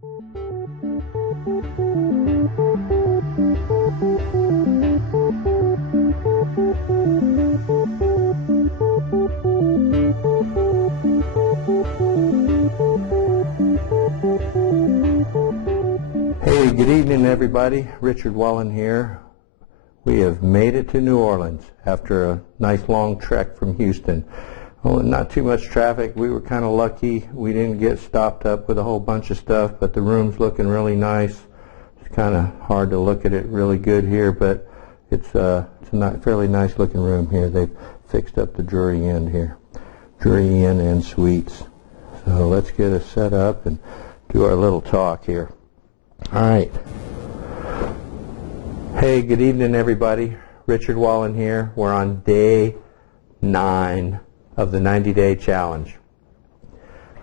Hey, good evening, everybody. Richard Wallen here. We have made it to New Orleans after a nice long trek from Houston. Oh, not too much traffic. We were kind of lucky. We didn't get stopped up with a whole bunch of stuff, but the room's looking really nice. It's kind of hard to look at it really good here, but it's a fairly nice looking room here. They've fixed up the Drury Inn here. Drury Inn and Suites. So let's get us set up and do our little talk here. All right. Hey, good evening, everybody. Richard Wallen here. We're on day 9 of the 90-day challenge.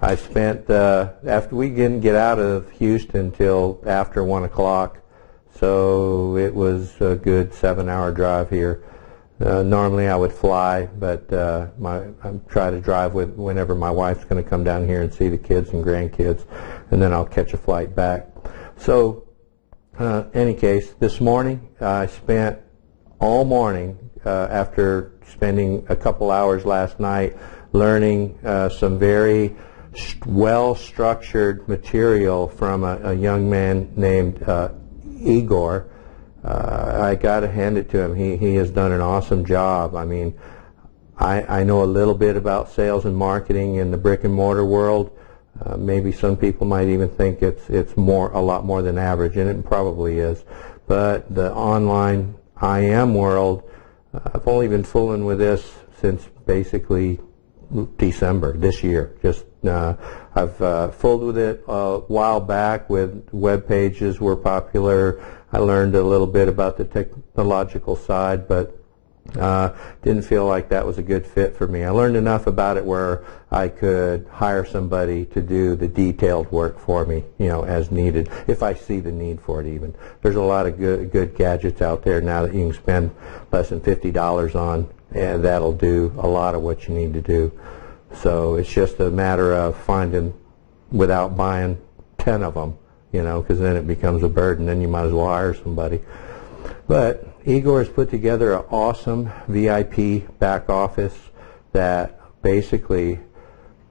I spent, after we didn't get out of Houston till after 1 o'clock, so it was a good 7-hour drive here. Normally I would fly, but I try to drive whenever my wife's going to come down here and see the kids and grandkids, and then I'll catch a flight back. So, any case, this morning I spent all morning after spending a couple hours last night learning some very well-structured material from a young man named Igor. I got to hand it to him. He has done an awesome job. I mean, I know a little bit about sales and marketing in the brick and mortar world. Maybe some people might even think it's a lot more than average, and it probably is. But the online IM world, I've only been fooling with this since basically December this year. I've fooled with it a while back with web pages were popular. I learned a little bit about the technological side, but didn't feel like that was a good fit for me. I learned enough about it where I could hire somebody to do the detailed work for me, as needed, if I see the need for it even. There's a lot of good gadgets out there now that you can spend less than $50 on, and that'll do a lot of what you need to do. So it's just a matter of finding without buying 10 of them, because then it becomes a burden. Then you might as well hire somebody. But Igor has put together an awesome VIP back office that basically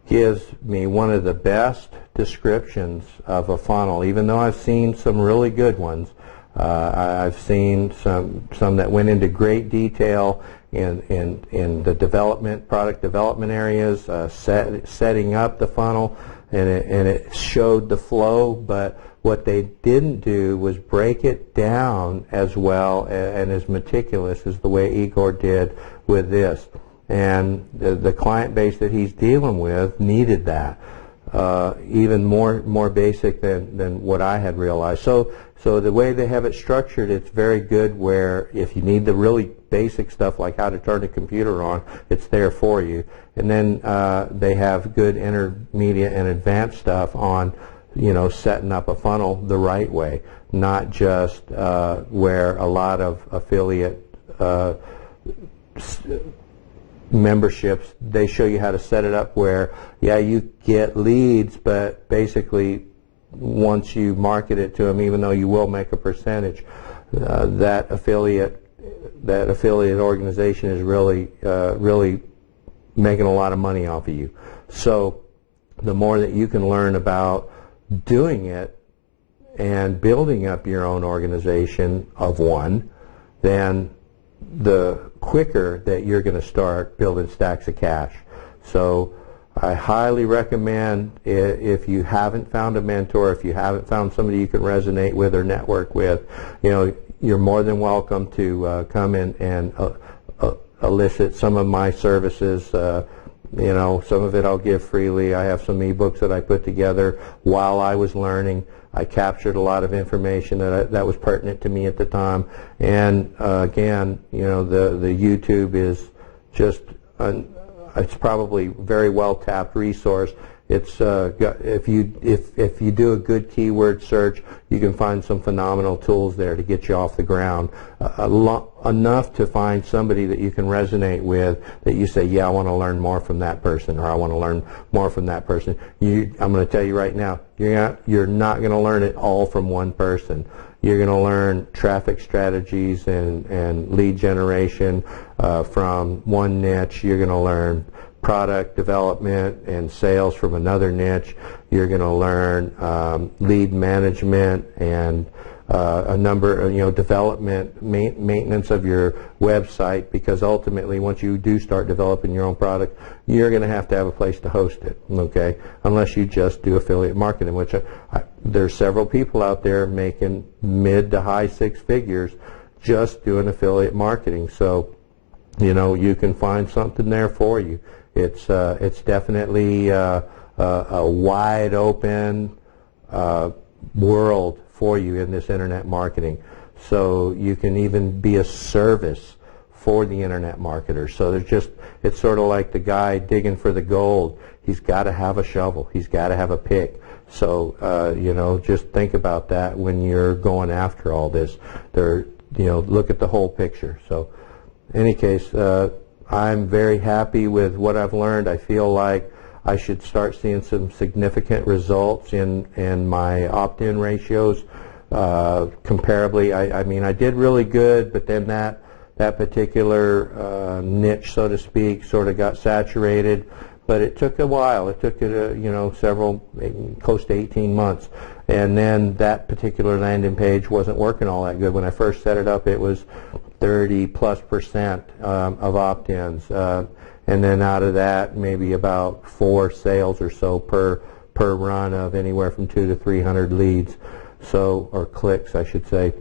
gives me one of the best descriptions of a funnel. Even though I've seen some really good ones, I've seen some that went into great detail in the product development areas, setting up the funnel, and it showed the flow, but what they didn't do was break it down as well and as meticulous as the way Igor did with this. And the client base that he's dealing with needed that, even more basic than what I had realized. So the way they have it structured, it's very good where if you need the really basic stuff like how to turn a computer on, it's there for you. And then they have good intermediate and advanced stuff on setting up a funnel the right way, not just where a lot of affiliate memberships, they show you how to set it up where, you get leads, but basically once you market it to them, even though you will make a percentage, that affiliate organization is really making a lot of money off of you. So the more that you can learn about doing it and building up your own organization of one, then the quicker that you're going to start building stacks of cash. So I highly recommend, if you haven't found a mentor, if you haven't found somebody you can resonate with or network with, you're more than welcome to come in and elicit some of my services. Some of it I'll give freely. I have some ebooks that I put together while I was learning. I captured a lot of information that was pertinent to me at the time. And again, the YouTube is just it's probably a very well tapped resource. if you do a good keyword search, you can find some phenomenal tools there to get you off the ground, enough to find somebody that you can resonate with, that you say, yeah, I want to learn more from that person, or I want to learn more from that person. I'm going to tell you right now, you're not going to learn it all from one person. You're going to learn traffic strategies and lead generation from one niche. You're going to learn product development and sales from another niche. You're going to learn lead management and a number of, development, maintenance of your website, because ultimately once you do start developing your own product, you're going to have a place to host it, okay? Unless you just do affiliate marketing, which there's several people out there making mid to high six figures just doing affiliate marketing. So, you can find something there for you. It's definitely a wide open world for you in this internet marketing. So you can even be a service for the internet marketer. So it's sort of like the guy digging for the gold. He's got to have a shovel. He's got to have a pick. So just think about that when you're going after all this. Look at the whole picture. So, in any case, I'm very happy with what I've learned. I feel like I should start seeing some significant results in my opt-in ratios. Comparably, I did really good, but then that particular niche, so to speak, sort of got saturated. But it took a while. It took several, close to 18 months. And then that particular landing page wasn't working all that good. When I first set it up, it was 30+% of opt-ins. And then out of that, maybe about 4 sales or so per run of anywhere from 200 to 300 leads, or clicks, I should say.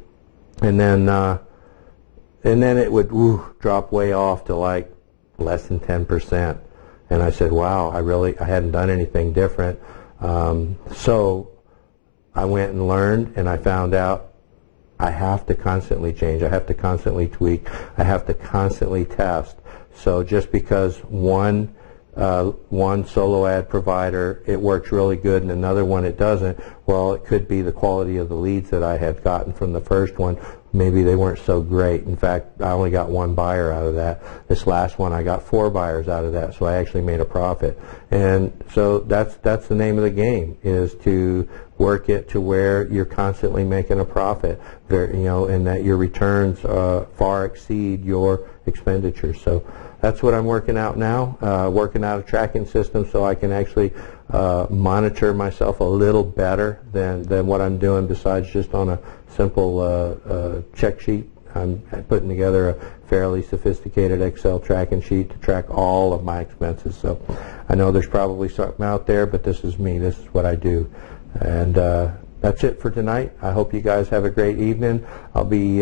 And then it would drop way off to like less than 10%. And I said, wow, I hadn't done anything different. So I went and learned, and I found out I have to constantly change. I have to constantly tweak. I have to constantly test. So just because one solo ad provider, it works really good, and another one it doesn't, well, it could be the quality of the leads that I had gotten from the first one. Maybe they weren't so great. In fact, I only got 1 buyer out of that. This last one, I got 4 buyers out of that, so I actually made a profit. And so that's the name of the game, is to work it to where you're constantly making a profit, and that your returns far exceed your expenditures. So that's what I'm working out now, working out a tracking system so I can actually monitor myself a little better than what I'm doing, besides just on a simple check sheet. I'm putting together a fairly sophisticated Excel tracking sheet to track all of my expenses. So I know there's probably something out there, but this is me. This is what I do. And that's it for tonight. I hope you guys have a great evening. I'll be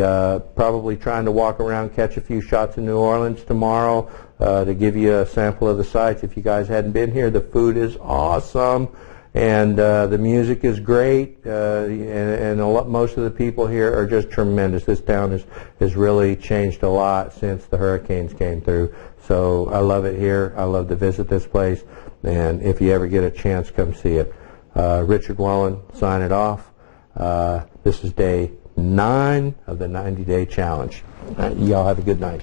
probably trying to walk around, catch a few shots in New Orleans tomorrow to give you a sample of the sites. If you guys hadn't been here, the food is awesome, and the music is great, and most of the people here are just tremendous. This town has really changed a lot since the hurricanes came through. So I love it here. I love to visit this place, and if you ever get a chance, come see it. Richard Wallen, sign it off. This is day 9 of the 90-day challenge. Y'all have a good night.